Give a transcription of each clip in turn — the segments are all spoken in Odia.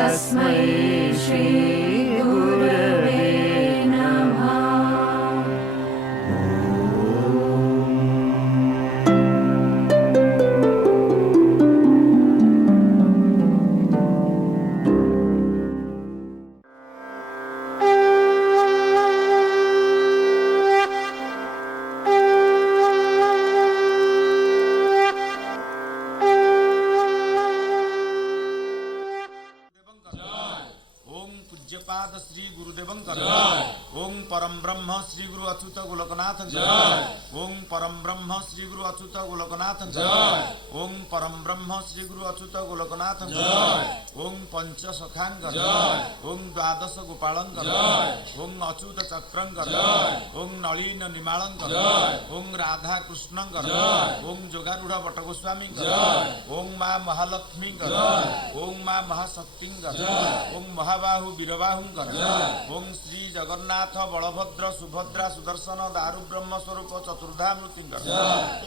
तस्मै श्री गुरवे नमः। पूज्यपाद श्री गुरुदेवंकर ओं परम ब्रह्म श्री गुरु अच्युत गोलकनाथ ओं परम ब्रह्म श्री गुरु अच्युत गोलकनाथ ओं परम ब्रह्म श्री गुरु अच्युत गोलकनाथ ओं पंच सखांकर ओं द्वादश गोपालंकर ओं अच्युत चक्रंकर ओं नलिन निमालंकर ओं राधा कृष्णंकर ओं जोगारूढ़ बटगोस्वामींकर ओं माँ महालक्ष्मींकर ओं माँ महाशक्तिंकर ओं महाबाहु वीरबाहुंकर ओं श्री जगन्नाथ बलभद्र सुभद्रा सुदर्शन दारु ब्रह्म स्वरूप चतुर्धामूर्तिंकर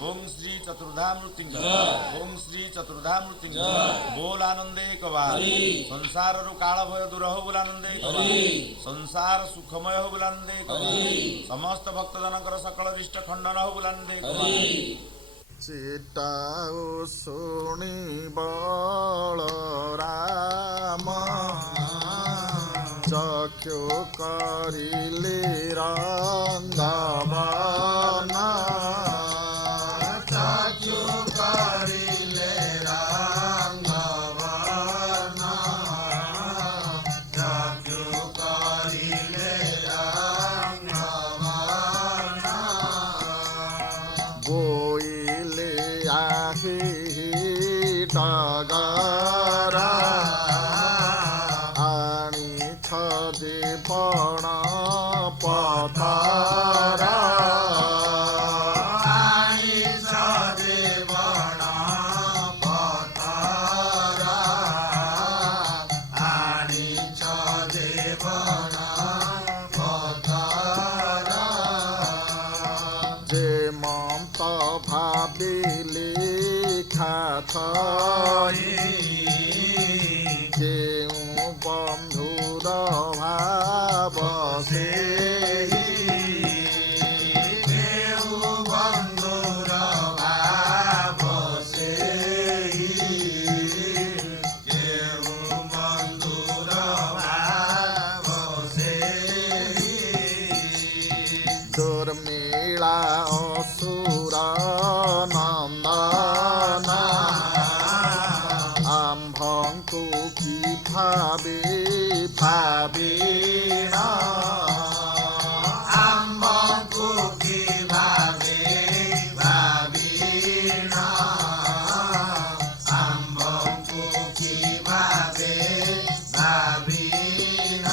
ओं श्री चतुर्धामूर्तिंकर ओं श्री चतुर्धामूर्तिंकर बोल आनंदे कबार संसार रु काल भय दूर हो बोल आनंदे कबार संसार सुखमय हो बोल आनंदे कबार समस्त भक्त जनकर सकल रिष्ट खंडन हो बोल आनंदे कबार चिताओ सुनी बल राम चक्षु करिले रंगवन चक्षु करिले रंगवन चक्षु करिले रंगवन बोइले आही डगरा पण पथरा बण पथरा बण पथरा जे मत भाविले खाथई बंधुर भाव से बंधुर भाव से बंधुर भाव से दुर्मिला असुर नंदन आम्भंकु की भावे भावेण आम्भंकु की भावे भावेण आम्भंकु की भावे भावेण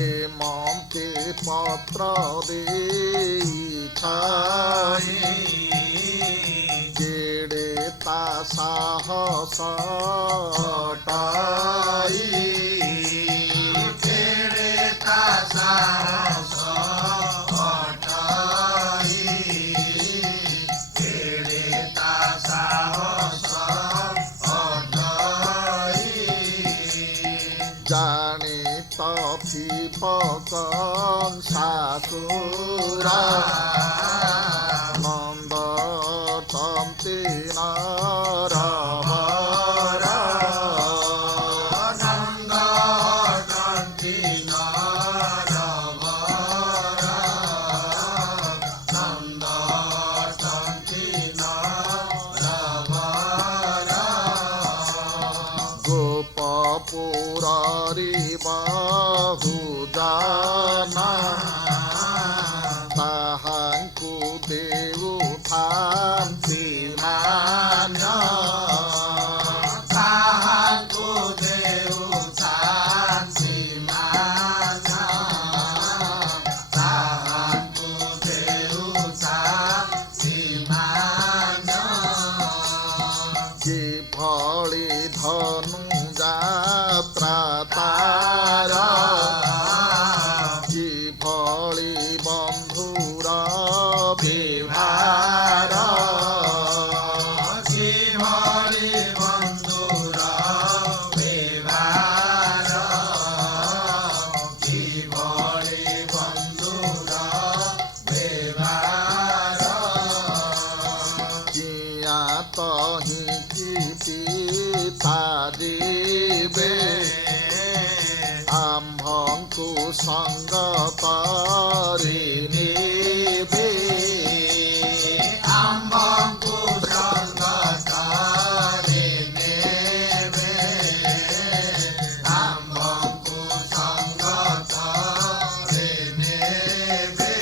एमं ते पत्र देई खाई साहस टाई तेरे ता साहस टाई तेरे ता साहस टाई जाने तथी पकन सासुरा नंद तंते गोपपुरारी बहुदाना ताहांकु देवु थांति मान्य ताहांकु देवु थांति मान्य ताहांकु देवु थांति मान्य जे भଳି धनु यात्रा तारा भଳି बंधुर विभार भଳି बंधुर ନେବେ ଆମ୍ଭଙ୍କୁ ସଙ୍ଗତରେ ନେବେ ଆମ୍ଭଙ୍କୁ ସଙ୍ଗତରେ ନେବେ ଆମ୍ଭଙ୍କୁ ସଙ୍ଗତରେ ନେବେ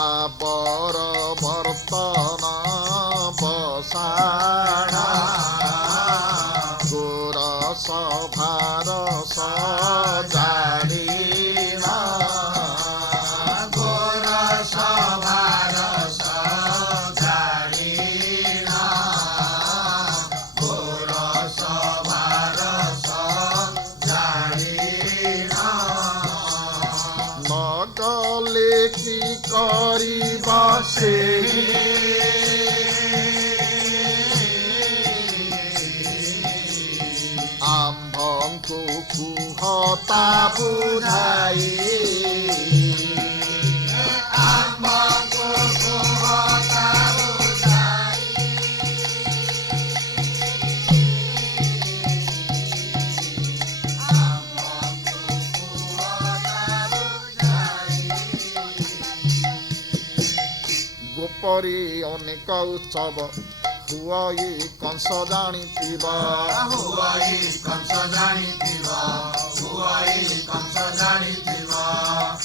ଆବର ବର୍ତ୍ତନ ବସାଣା ଗୋର ସଭାର ସଜାଡ଼ିବା ଗୋର ସଭାର ସଜାଡ଼ିବା ଗୋର ସଭାର ସଜାଡ଼ିବା ନଗଲେ କି କରିବ ସେ ଆମ୍ଭଙ୍କୁ କୁହତା ବୁଝାଇ ଆମ୍ଭଙ୍କୁ କୁହତା ବୁଝାଇ ଆମ୍ଭଙ୍କୁ କୁହତା ବୁଝାଇ ଗୋପରି ଅନେକ ଉତ୍ସବ ହୁଆଇ କଂସ ଜାଣିଥିବ ହୁଆଇ କଂସ ଜାଣିଥିବ ହୁଆଇ କଂସ ଜାଣିଥିବ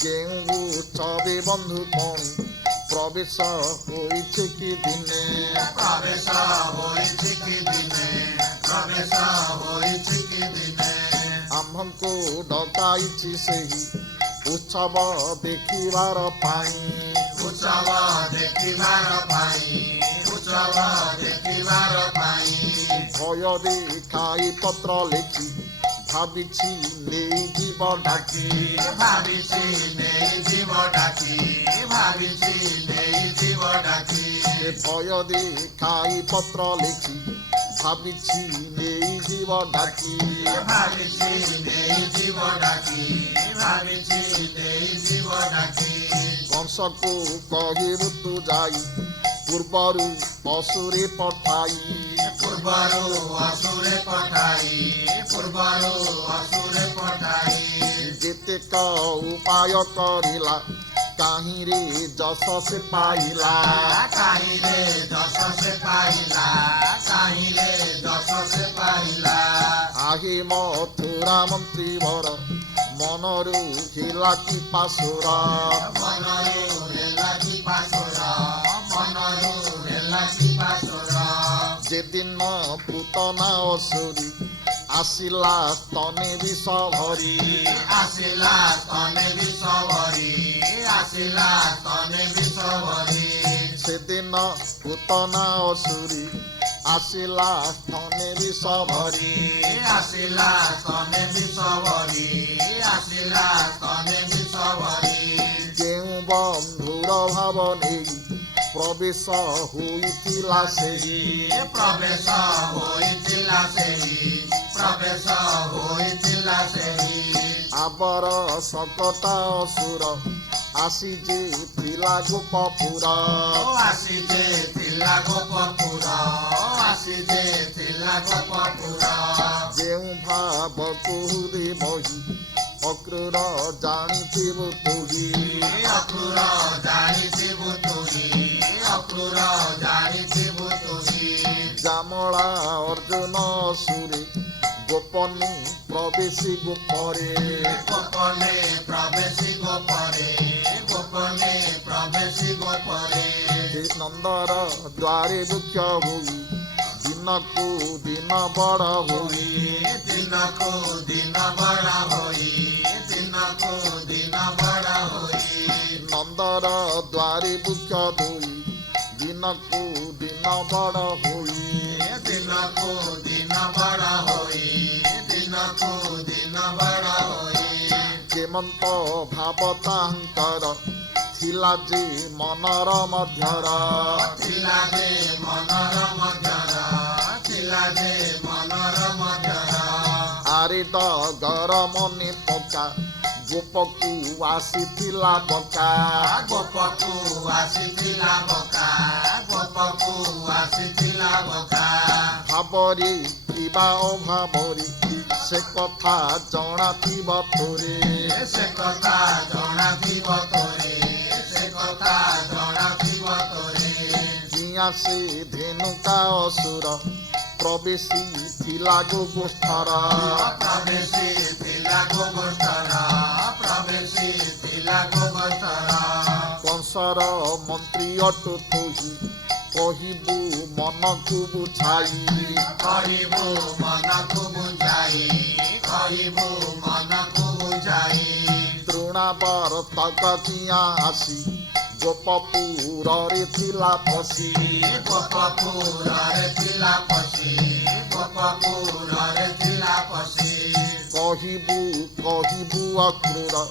କେଉଁ ଉତ୍ସବେ ବନ୍ଧୁ ପଣି ପ୍ରବେଶ ହୋଇଛି କି ଦିନେ ପ୍ରବେଶ ହୋଇଛି କି ଦିନେ ପ୍ରବେଶ ହୋଇଛି କି ଦିନେ ଆମ୍ଭଙ୍କୁ ଡକାଇଛି ସେହି ଉତ୍ସବ ଦେଖିବାର ପାଇଁ ଉତ୍ସବ ଦେଖିବାର ପାଇଁ ଉତ୍ସବ ଦେଖିବାର ପାଇଁ ଭୟ ଦେଖାଇ ପତ୍ର ଲେଖି ଭାବିଛି ନେଇଯିବ ଡାକି ଭାବିଛି ନେଇଯିବ ଡାକି ଭାବିଛି ନେଇଯିବ ଡାକି ଭୟ ଦେଖାଇ ପତ୍ର ଲେଖି ଭାବିଛି ନେଇଯିବ ଡାକି ଭାବିଛି ନେଇଯିବ ଡାକି ଭାବିଛି ନେଇଯିବ ଡାକି କଂସକୁ କହିବୁ ତୁ ଯାଇ ପୂର୍ବରୁ ଅସୁରେ ପଠାଇ ପୂର୍ବରୁ ଅସୁରେ ପଠାଇ ପୂର୍ବରୁ ଅସୁରେ ପଠାଇ ଯେତେକ ଉପାୟ କରିଲା କାହିଁରେ ଯଶ ସେ ପାଇଲା କାହିଁରେ ଯଶ ସେ ପାଇଲା କାହିଁରେ ଯଶ ସେ ପାଇଲା ଆହେ ମଥୁରା ମନ୍ତ୍ରୀ ବର ମନରୁ ହେଲା କି ପାଶୁର ମନରୁ ହେଲା କି ପାଶୁର ମନରୁ ହେଲା କି ପାଶୁର ଯେଦିନ ପୁତନା ଅସୁରୀ ଆସିଲା ସ୍ତନେ ବିଷ ଭରି ଆସିଲା ସ୍ତନେ ବିଷ ଭରି ଆସିଲା ସ୍ତନେ ବିଷ ଭରି ସେଦିନ ପୁତନା ଅସୁରୀ ଆସିଲା ସ୍ତନେ ବିଷ ଭରି ଆସିଲା ସ୍ତନେ ବିଷ ଭରି ଆସିଲା ସ୍ତନେ ବିଷ ଭରି କେଉଁ ବନ୍ଧୁର ଭାବ ନେଇ ପ୍ରବେଶ ହୋଇଥିଲା ସେହି ପ୍ରବେଶ ହୋଇଥିଲା ସେହି ପ୍ରବେଶ ହୋଇଥିଲା ସେହି ଆବର ସକଟା ଅସୁର আসি যে ଥିଲା ଗୋପପୁର আসি যে ଥିଲା ଗୋପପୁର আসি যে ଥିଲା ଗୋପପୁର ଯେଉଁ ଭାବକୁ ହୃଦେ ବହି ଅକ୍ରୂର ଜାଣିଥିବୁ ତୁହି ଅକ୍ରୂର ଜାଣିଥିବୁ ତୁହି ଅକ୍ରୂର ଜାଣିଥିବୁ ତୁହି ଜାମଳା ଅର୍ଜୁନ ସୁରେ ଗୋପନେ ପ୍ରବେଶୀ ଗୋପରେ ଗୋପନେ ପ୍ରବେଶୀ ଗୋପରେ ଗୋପନେ ପ୍ରବେଶୀ ଗୋପରେ ନନ୍ଦର ଦ୍ୱାରେ ବୃକ୍ଷ ହୋଇ ଦିନକୁ ଦିନ ବଡ଼ ହୋଇ ଦିନକୁ ଦିନ ବଡ଼ ହୋଇ ଦିନକୁ ଦିନ ବଡ଼ ହୋଇ ନନ୍ଦର ଦ୍ୱାରେ ବୃକ୍ଷ ଧୋଇ ଦିନକୁ ଦିନ ବଡ଼ ହୋଇ ଦିନକୁ ଦିନ ବଡ଼ ହୋଇ ଦିନକୁ ଦିନ ବଡ଼ ହୋଇ କେମନ୍ତ ଭାବ ତାଙ୍କର ଥିଲା ଯେ ମନର ମଧ୍ୟର ଥିଲା ଯେ ମନର ମଧ୍ୟର ଥିଲା ଯେ ମନର ମଧ୍ୟର ଆରେ ଡଗର ମନେ ପକା ଗୋପକୁ ଆସିଥିଲା ବକା ଗୋପକୁ ଆସିଥିଲା ବକା ଗୋପକୁ ଆସିଥିଲା ବକା ଭାବରେ କିବା ଅଭାବରେ ସେ କଥା ଜଣାଥିବ ତୋରେ ସେ କଥା ଜଣାଥିବ ତୋରେ ସେ କଥା ଜଣାଥିବ ତୋରେ ଜିଆ ସେ ଧେନୁକା ଅସୁର ପ୍ରବେଶୀ ଥିଲା ଗୋଷ୍ଠର ପ୍ରବେଶୀ ଥିଲା ଗୋଷ୍ଠର ପ୍ରବେଶୀ ଥିଲା ଗୋଷ୍ଠର କଂସର ମନ୍ତ୍ରୀ ଅଟୁ ତୁହି କହିବୁ ମନକୁ ବୁଝାଇ କହିବୁ ମନକୁ ବୁଝାଇ କହିବୁ ମନକୁ ବୁଝାଇ ତୃଣାବର୍ତ୍ତକ ଚିଆଁ ଆସି ଗୋପପୁରରେ ଥିଲା ପଶି ଗୋପପୁରରେ ଥିଲା ପଶି ଗୋପପୁରରେ ଥିଲା ପଶି କହିବୁ କହିବୁ ଅକ୍ରୂର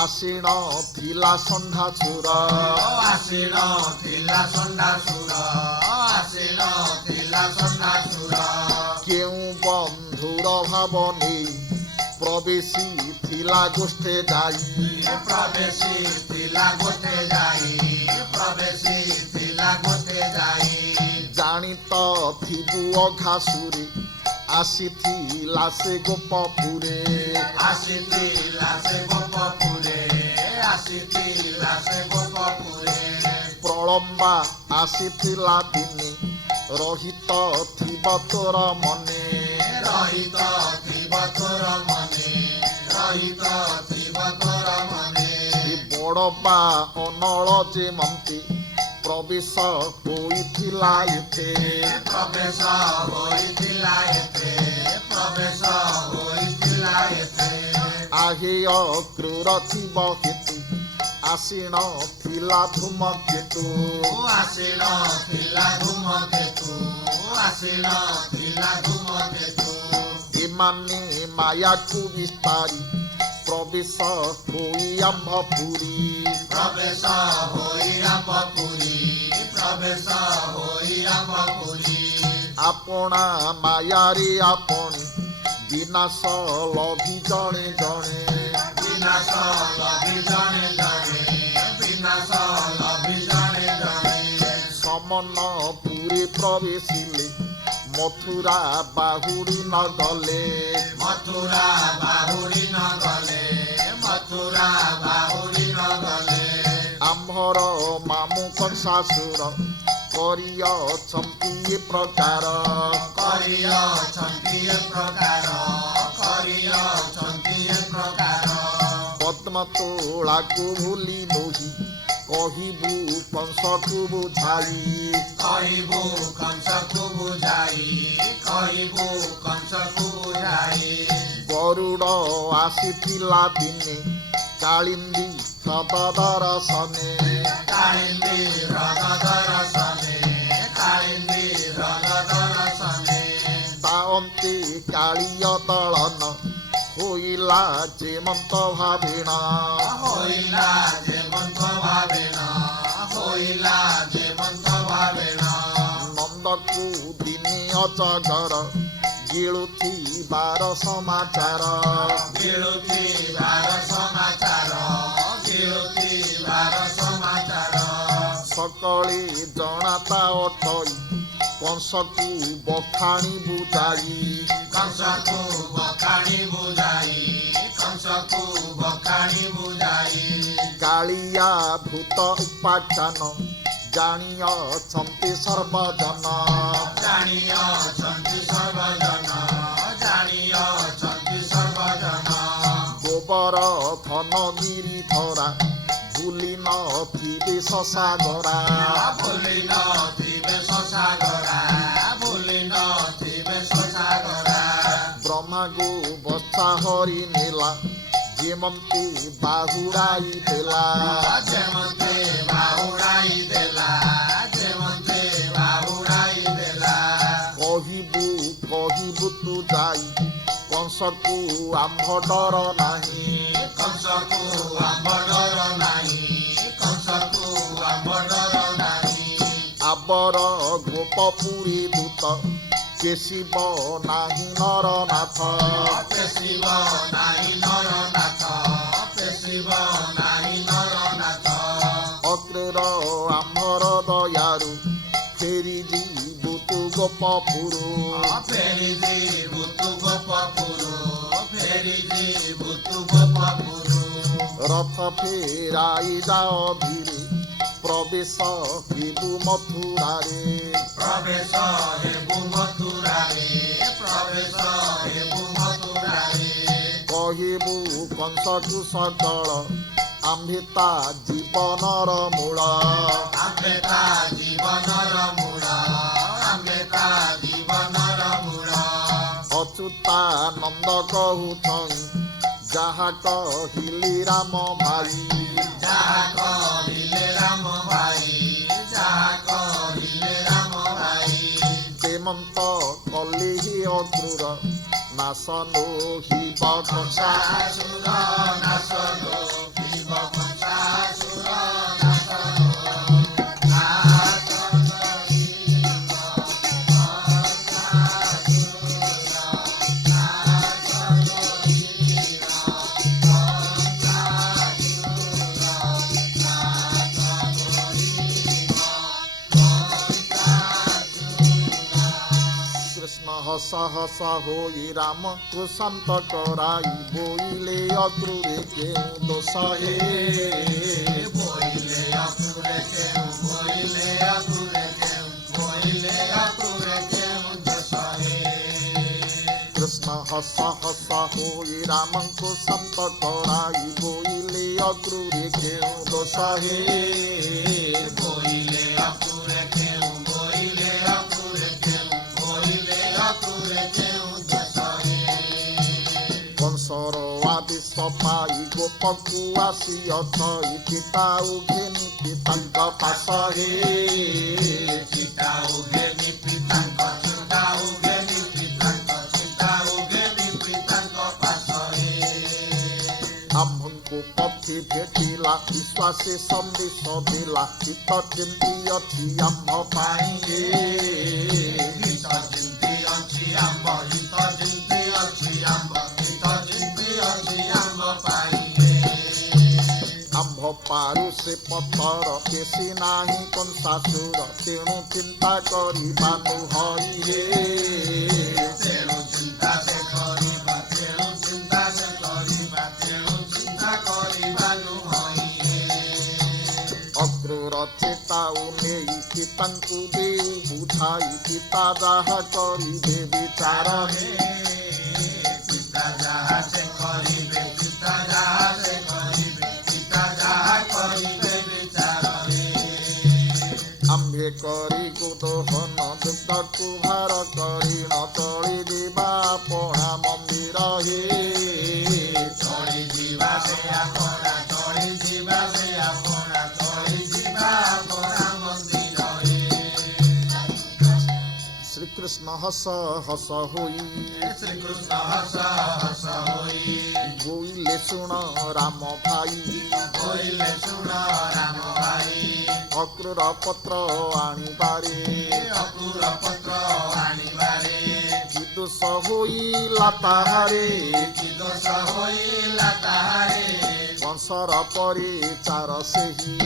ଆସିଣ ଥିଲା ଷଣ୍ଢାସୁର ଆସିଣ ଥିଲା ଷଣ୍ଢାସୁର ଆସିଣ ଥିଲା ଷଣ୍ଢାସୁର କେଉଁ ବନ୍ଧୁର ଭାବ ନେଇ ପ୍ରବେଶୀ ଥିଲା ଗୋଷ୍ଠେ ଯାଇ ପ୍ରବେଶୀ ଥିଲା ଗୋଷ୍ଠେ ଯାଇ ପ୍ରବେଶୀ ଥିଲା ଗୋଷ୍ଠେ ଯାଇ ଜାଣିତ ଥିବୁ ଅଘାସୁରେ ଆସିଥିଲା ସେ ଗୋପପୁରେ ଆସିଥିଲା ସେ ଗୋପପୁରେ ଆସିଥିଲା ସେ ଗୋପପୁରେ ପ୍ରଳମ୍ବା ଆସିଥିଲା ଦିନେ ରହିତ ଥିବ ତୋର ମନେ ରହିତ ଥିବ ତୋର ମନେ ରହିତ ଥିବ ତୋର ମନେ ଏ ବଡ଼ ବା ଅନଳ ଯେ ମନ୍ତେ ପ୍ରବେଶ ହୋଇଥିଲା ଏତେ ପ୍ରବେଶ ହୋଇଥିଲା ଏତେ ପ୍ରବେଶ ହୋଇଥିଲା ଏତେ ଆହେୟ କ୍ରୂର ଥିବ ହେତୁ ଆସିଣ ଥିଲା ଧୂମକେତୁ ଆସିଣ ଥିଲା ଧୂମକେତୁ ଆସିଣ ଥିଲା ଧୂମକେତୁ ଏମାନେ ମାୟାକୁ ବିସ୍ତାରି ପ୍ରବେଶ ହୋଇ ଆମ୍ଭପୁରୀ ପ୍ରବେଶ ହୋଇ ଆମ୍ଭପୁରୀ ପ୍ରବେଶ ହୋଇ ଆମ୍ଭପୁରୀ ଆପଣା ମାୟାରେ ଆପଣି ବିନାଶ ଲଭି ଜଣେ ଜଣେ ବିନାଶ ଲଭି ଜଣେ ଜଣେ ବିନାଶ ଲଭି ଜଣେ ଜଣେ ସମନପୁରେ ପ୍ରବେଶିଲେ ମଥୁରା ବାହୁଡ଼ି ନ ଗଲେ ମଥୁରା ବାହୁଡ଼ି ନ ଗଲେ ମଥୁରା ବାହୁଡ଼ି ନ ଗଲେ ଆମ୍ଭର ମାମୁ କଂସାସୁର କରିଅଛନ୍ତି ଏ ପ୍ରକାର କରିଅଛନ୍ତି ଏ ପ୍ରକାର କରିଅଛନ୍ତି ଏ ପ୍ରକାର ପଦ୍ମ ତୋଳାକୁ ଭୁଲି ନୋହି କହିବୁ କଂସକୁ ବୁଝାଇ କହିବୁ କଂସକୁ ବୁଝାଇ କହିବୁ କଂସକୁ ବୁଝାଇ ଗରୁଡ଼ ଆସିଥିଲା ଦିନେ କାଳିନ୍ଦୀ ହ୍ରଦ ଦର୍ଶନେ କାଳିନ୍ଦୀ ହ୍ରଦ ଦର୍ଶନେ କାଳିନ୍ଦୀ ହ୍ରଦ ଦର୍ଶନେ ତା ଅନ୍ତେ କାଳିୟ ଦଳନ ହୋଇଲା ଯେମନ୍ତ ଭାବିଣ ହୋଇଲା ଯେମନ୍ତ ଭାବେଣ ହୋଇଲା ଯେମନ୍ତ ଭାବେଣ ନନ୍ଦକୁ ଦିନେ ଅଜଗର ଗିଳୁଥିବାର ସମାଚାର ଗିଳୁଥିବାର ସମାଚାର ଗିଳୁଥିବାର ସମାଚାର ସକଳେ ଜଣାତା ଅଟଇ କଂସକୁ ବଖାଣି ବୁଝାଇ କଂସକୁ ବଖାଣି ବୁଝାଇ କଂସକୁ ବଖାଣି ବୁଝାଇ କାଳିଆ ଭୂତ ଉପାଖ୍ୟାନ ଜାଣିଅଛନ୍ତି ସର୍ବଜନ ଜାଣିଅଛନ୍ତି ସର୍ବଜନ ଜାଣିଅଛନ୍ତି ସର୍ବଜନ ଗୋବର ଧନ ଗିରିଧରା ଭୁଲି ନଥିବେ ଶଶାଗରା ଭୁଲି ନଥିବେ ଶଶାଗରା ଭୁଲି ନଥିବେ ଶଶାଗରା ବ୍ରହ୍ମାକୁ ବର୍ଷା ହରି ନେଲା ଯେମନ୍ତି ବାହୁଡ଼ାଇ ଦେଲା ଯେମତେ ବାହୁଡ଼ାଇ ଦେଲା ଯେମତେ ବାହୁଡ଼ାଇ ଦେଲା କହିବୁ କହିବୁ ତୁ ଯାଇ କଂସକୁ ଆମ୍ଭ ଡର ନାହିଁ କଂସକୁ ଆମ୍ଭ ଡର ନାହିଁ କଂସକୁ ଆମ୍ଭ ଡର ନାହିଁ ଆବର ଗୋପପୁରୀ ଦୂତ କେଶିବ ନାହିଁ ନରନାଥ ପେଶିବ ନାହିଁ ନରନାଥ ପେଶିବ ନାହିଁ ନରନାଥ ଅକ୍ରୂର ଆମ୍ଭର ଦୟାରୁ ଫେରି ଯିବୁ ତୁ ଗୋପପୁର ଫେରିଲି ବୁତୁ ଗୋପପୁର ଫେରିଲି ବୁତୁ ଗୋପପୁର ରଥ ଫେରାଇ ଯାଅ ଧୀରେ ପ୍ରବେଶ ହେବୁ ମଥୁରାରେ ପ୍ରବେଶ ହେବୁ ମଥୁରାରେ ପ୍ରବେଶ ହେବୁ ମଥୁରାରେ କହିବୁ କଂସକୁ ସକଳ ଆମ୍ଭେ ତା ଜୀବନର ମୂଳ ଆମ୍ଭେ ତା ଜୀବନର ମୂଳ ଆମ୍ଭେ ତା ଜୀବନର ମୂଳ ଅଚ୍ୟୁତାନନ୍ଦ କହୁଛଇଁ ଯାହା କହିଲି ରାମ ଭାଇ ଯାହା କହିଲେ ରାମ ଭାଇ ଯାହା କହିଲେ ରାମ ଭାଇ ହେମନ୍ତ କଲି ଅକ୍ରୁର ନାଶ ନୋହିବ କଂସା କଂସାସୁର ନାଶନ ଶିବ କଂସାସୁର ନାଶନ ନାଶନ ଶିବ କୃଷ୍ଣ ହସ ହସ ହୋଇ ରାମକୁ ଶାନ୍ତ କରାଇ ବୋଇଲେ ଅକ୍ରୁରେ କେଉଁ ଦୋଷ ହେ ବୋଇଲେ ଅକ୍ରୁରେ କେଉଁ ବୋଇଲେ ଅକ୍ରୁରେ କେଉଁ ବୋଇଲେ ଅକ୍ରୁରେ କେଉଁ ଦେଶ ହେ କୃଷ୍ଣ ହସ ହସ ହୋଇ ରାମଙ୍କୁ ଶାନ୍ତ କରାଇ ବୋଇଲେ ଅକ୍ରୁରେ କେଉଁ ଦୋଷ ହେ ବୋଇଲେ ଅକ୍ରୁରେ କେଉଁ ବୋଇଲେ ଅକ୍ରୁରେ କେଉଁ ବୋଇଲେ ଅକ୍ରୁରେ କେଉଁ ଦେଶ ହେ କଂସର ଆଦେଶ ପାଇ ଗୋପକୁ ଆସିଅଛ ପିତା ଘେନି ପିତାଙ୍କ ପାଶ ହେ ଚିତା ଉଗେନି ପିତାଙ୍କ ଚିତା ଉଗେନି ପିତାଙ୍କ ଚିତା ଉଗେନି ପିତାଙ୍କ ପାଶରେ ଆମ୍ଭଙ୍କୁ ପକ୍ଷୀ ଭେଟିଲା ବିଶ୍ୱାସୀ ସନ୍ଦେଶ ଦେଲା ଚିତ୍ତ କେମିତି ଅଛି ଆମ୍ଭ ପାଇଁ ହେ ଗୀତ ଯେମିତି ଅଛି ଆମ୍ବ ଗୀତ ଯେମିତି ଅଛି ଆମ୍ଭ ଗୀତ ଯେମିତି ଅଛି ଆମ୍ବ ପାଇଁ ଆମ୍ଭ ପାରୁ ସେ ପଥର ବେଶୀ ନାହିଁ କଂସାସୁର ତେଣୁ ଚିନ୍ତା କରିବା ନୁହଇ ହେ ତେଣୁ ଚିନ୍ତା ସେ କରିବା ତେଣୁ ଚିନ୍ତା ସେ କରିବା ତେଣୁ ଚିନ୍ତା କରିବା ନୁହଁ ଅକ୍ରୁର ଚେତାଉ ନେଇ ପିତାଙ୍କୁ ଦେଉ ବୁଝାଇ ପିତା ଯାହା କରିବେ ବିଚାର ହେ ପିତା ଯାହା ସେ କରିବେ ପିତା ଯାହା ସେ କରିବେ ପିତା ଯାହା କରିବେ ବିଚାରରେ ଆମ୍ଭେ କରି ଗୋଦହନ ଯୁକ୍ତକୁ ଭାର କରି ନ ଚଳି ଯିବା ପଣା ମନ୍ଦିର ହେ ଚଳି ଯିବା ସେ ଆପଣା ଚଳି ଯିବା ସେ ଆପଣା ଚଳି ଯିବା ଆପଣା ମନ୍ଦିରରେ ଶ୍ରୀକୃଷ୍ଣ ହସ ହସ ହୋଇ ଶ୍ରୀକୃଷ୍ଣ ହସ ହସ ହୋଇ ବୋଇଲେ ଶୁଣ ରାମ ଭାଇ ବୋଇଲେ ଶୁଣ ରାମ ଭାଇ ଅକ୍ରୁର ପତ୍ର ଆଣିବାରେ ଅକ୍ରୁର ପତ୍ର ଆଣିବାରେ ବିଦୁଷ ହୋଇଲା ତାହାରେ କି ଦୋଷ ହୋଇଲା ତାହାରେ କଂସର ପରିଚାର ସେହି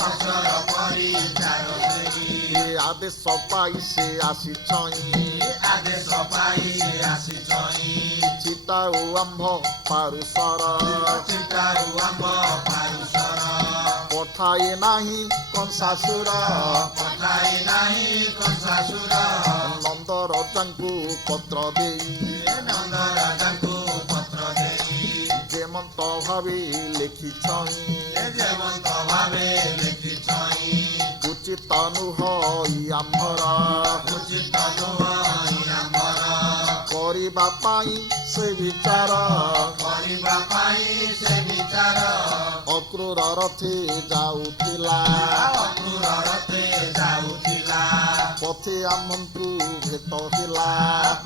କଂସର ପରିଚାର ସେହି ଏ ଆଦେଶ ପାଇ ସେ ଆସିଛଇଁ ଆଦେଶ ପାଇ ଆସିଛଇଁ ଚିତା ଓ ଆମ୍ଭ ପାରୁସର ଚିତାରୁ ଆମ୍ବ ପାରୁସର ପଠାଏ ନାହିଁ କଂସାସୁର ପଠାଇ ନାହିଁ କଂସାସୁର ନନ୍ଦ ରଜାଙ୍କୁ ପତ୍ର ଦେଇ ନନ୍ଦ ରାଜାଙ୍କୁ ପତ୍ର ଦେଇ ଯେମନ୍ତ ଭାବେ ଲେଖିଛଇଁ ଯେମନ୍ତ ଭାବେ ଲେଖିଛଇଁ ଉଚିତ ନୁହଇ ଆମ୍ଭର ଉଚିତ ନୁହଁ ଆମର କରିବା ପାଇଁ ସେ ବିଚାର କରିବା ପାଇଁ ସେ ବିଚାର ଅକ୍ରୁର ରଥେ ଯାଉଥିଲା ଅକ୍ରୁର ରଥେ ଯାଉଥିଲା ପଥେ ଆମ୍ଭଙ୍କୁ ଭେଟ ହେଲା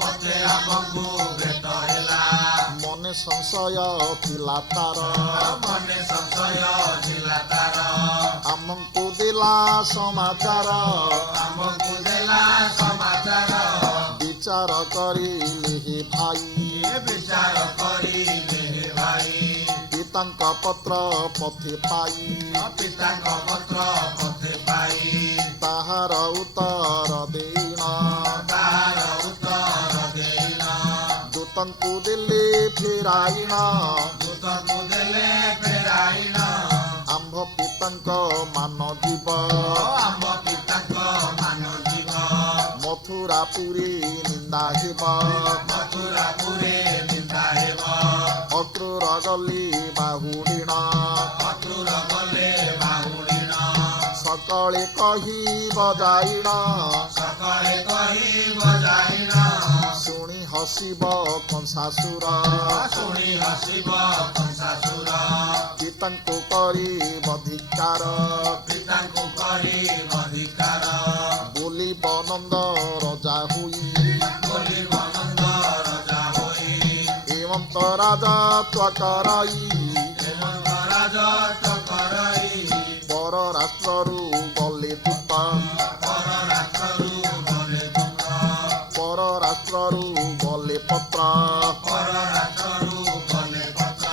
ପଥେ ଆମକୁ ଭେଟ ହେଲା ମନେ ସଂଶୟ ଥିଲା ତାର ମନେ ସଂଶୟ ଥିଲା ତାର ଆମକୁ ଦେଲା ସମାଚାର ଆମକୁ ଦେଲା ସମାଚାର ବିଚାର କରିଲେ ହେ ଭାଇ ବିଚାର କରିଲେ ହେ ଭାଇ ପିତାଙ୍କ ପତ୍ର ପଥେ ପାଇ ପିତାଙ୍କ ପତ୍ର ପଥେ ପାଇ ତାହାର ଉତ୍ତର ଦେଇଣ ତା ଦୂତଙ୍କୁ ଦେଲେ ଫେରାଇଣ ଦୂତଙ୍କୁ ଦେଲେ ଫେରାଇଣ ଆମ୍ଭ ପିତାଙ୍କ ମାନ ଯିବ ଆମ୍ଭ ପିତାଙ୍କ ମାନ ଯିବ ମଥୁରାପୁରୀ ନିନ୍ଦା ହେବ ମଥୁରାପୁରେ ନିନ୍ଦା ହେବ ଅକ୍ରୂର ଗଲି ବାହୁଡ଼ିଣ ଅକ୍ରୂର ଗଲେ ବାହୁଡ଼ିଣ ସକଳେ କହି ବଜାଇଣ ସକାଳେ କହି ବଜାଇଣ ଶୁଣି ହସିବ କଂସାସୁର ଶୁଣି ହସିବ କଂସାସୁର ପିତାଙ୍କୁ କରି ବଧିକାର ପିତାଙ୍କୁ କରି ଅଧିକାର ବୋଲିବ ନନ୍ଦ ରଜା ହୋଇ ବୋଲିବ ନନ୍ଦ ରଜା ହୋଇ ଏମନ୍ତ ରାଜା ତ୍ୱକରାଇ ହେମନ୍ତ ରାଜ ଟକରାଇ ପର ରାଷ୍ଟ୍ରରୁ ଗଲେ ଦୂତ ପର ରାଷ୍ଟ୍ରରୁ ଗଲେ ଦୂତ ପର ରାଷ୍ଟ୍ରରୁ ଗଲେ ପତ୍ର ପର ରାଷ୍ଟ୍ରରୁ ଗଲେ ପତ୍ର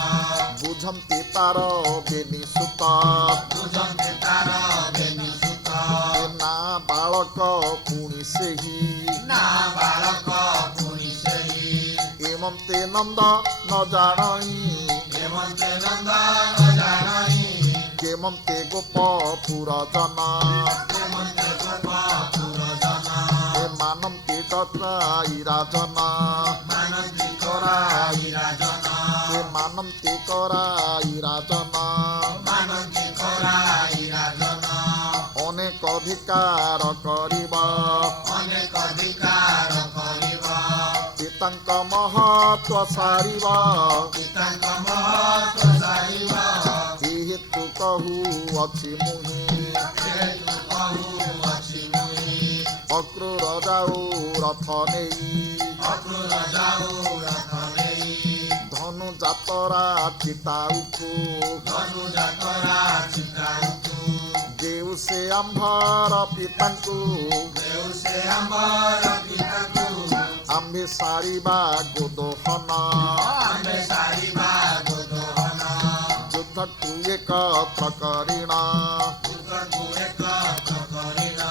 ବୁଝନ୍ତି ତାର ବେନି ସୁତ ବୁଝନ୍ତି ତାର ବେନି ସୁତ ଏ ନା ବାଳକ ପୁଣି ସେହି ନା ବାଳକ ପୁଣି ସେହି ଏମନ୍ତେ ନନ୍ଦ ନ ଜାଣଇ ହେମନ୍ତେ ନନ୍ଦ ନ ଜାଣଇ କେମନ୍ତେ ଗୋପ ପୁରଜନ ହେମନ୍ତେ ଗୋପ ପୁରଜନ ଏ ମାନନ୍ତି ଡକାଇ ରାଜନ ମାନନ୍ତି କରାଇ ରାଜନ ଏ ମାନନ୍ତି କରାଇ ରାଜନ ମାନନ୍ତି କରାଇ ରାଜନ ଅନେକ ଅଧିକାର କରିବ ଅନେକ ଅଧିକାର କରିବ ପିତାଙ୍କ ମହତ୍ଵ ସାରିବ ପିତାଙ୍କ ମହତ୍ଵ ସାରିବ ଏ ହେତୁ କହୁଅଛି ମୁହିଁ ଯେହେତୁ କହୁଅଛି ମୁଇଁ ଅକ୍ରୂର ଯାଉ ରଥ ନେଇ ଅକ୍ରୂର ଯାଉ ରଥ ନେଇ ଧନୁ ଯାତରା ଚିତାଉକୁ ଧନୁ ଯାତରା ଚିତାଉକୁ ଦେଉ ସେ ଆମ୍ଭର ପିତାଙ୍କୁ ଦେଉ ସେ ଆମର ପିତାକୁ ଆମ୍ଭେ ସାରିବା ଗୋଦୋହନ ଆମ୍ଭେ ସାରିବା ଗୋଦୋହନ ଯୁଦ୍ଧକୁ ଏକତ୍ର କରିଣ ଦୁର୍ଗକୁ ଏକତ୍ର କରିଣ